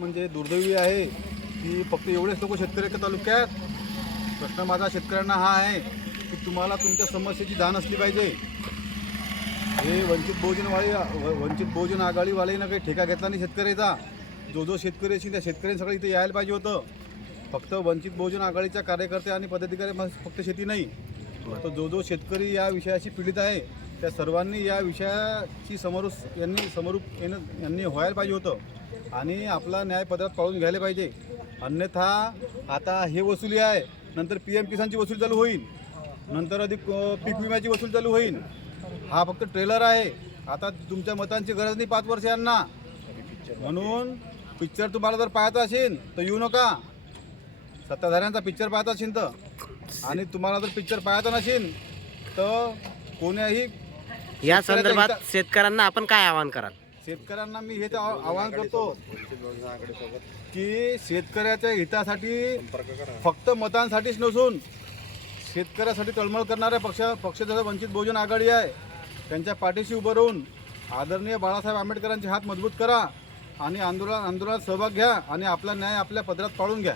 म्हणजे दुर्दैवी आहे की फक्त एवढेच लोक शेतकरी एका तालुक्यात? प्रश्न माझा शेतकऱ्यांना हा आहे की तुम्हाला तुमच्या समस्येची जाण असली पाहिजे. हे वंचित बहुजन वाळी व- वंचित बहुजन आघाडीवाल्यानं काही ठेका घेतला नाही शेतकऱ्याचा. जो जो शेतकरी असेल त्या शेतकऱ्यांनी सगळं इथे यायला पाहिजे होतं. फक्त वंचित बहुजन आघाडीच्या कार्यकर्ते आणि पदाधिकारी फक्त शेती नाही. तर जो जो शेतकरी या विषयाशी पीडित आहे त्या सर्वांनी या विषयाची समोर यांनी समरूप येणं यांनी व्हायला पाहिजे होतं. आणि आपला न्यायपत्रात पाळून घ्यायला पाहिजे. अन्यथा आता हे वसुली आहे. नंतर पी एम किसानची वसूल चालू होईल. नंतर अधिक पीक विम्याची वसूल चालू होईल. हा फक्त ट्रेलर आहे. आता तुमच्या मतांची गरज नाही पाच वर्ष यांना म्हणून पिक्चर तुम्हाला जर पाहायचा असेल तर येऊ नका. सत्ताधाऱ्यांचा पिक्चर पाहत असेल तर. आणि तुम्हाला जर पिक्चर पाहायचा नसेल तर कोण्याही या संदर्भात शेतकऱ्यांना आपण काय आवाहन कराल? शेतकऱ्यांना मी हे आव- आवाहन करतो की शेतकऱ्याच्या हितासाठी फक्त मतांसाठीच नसून शेतकऱ्यासाठी तळमळ करणाऱ्या पक्ष पक्ष जसं वंचित बहुजन आघाडी आहे त्यांच्या पाठीशी उभं राहून आदरणीय बाळासाहेब आंबेडकरांचे हात मजबूत करा आणि आंदोलन आंदोलनात सहभाग घ्या आणि आपला न्याय आपल्या पदरात पाळून घ्या.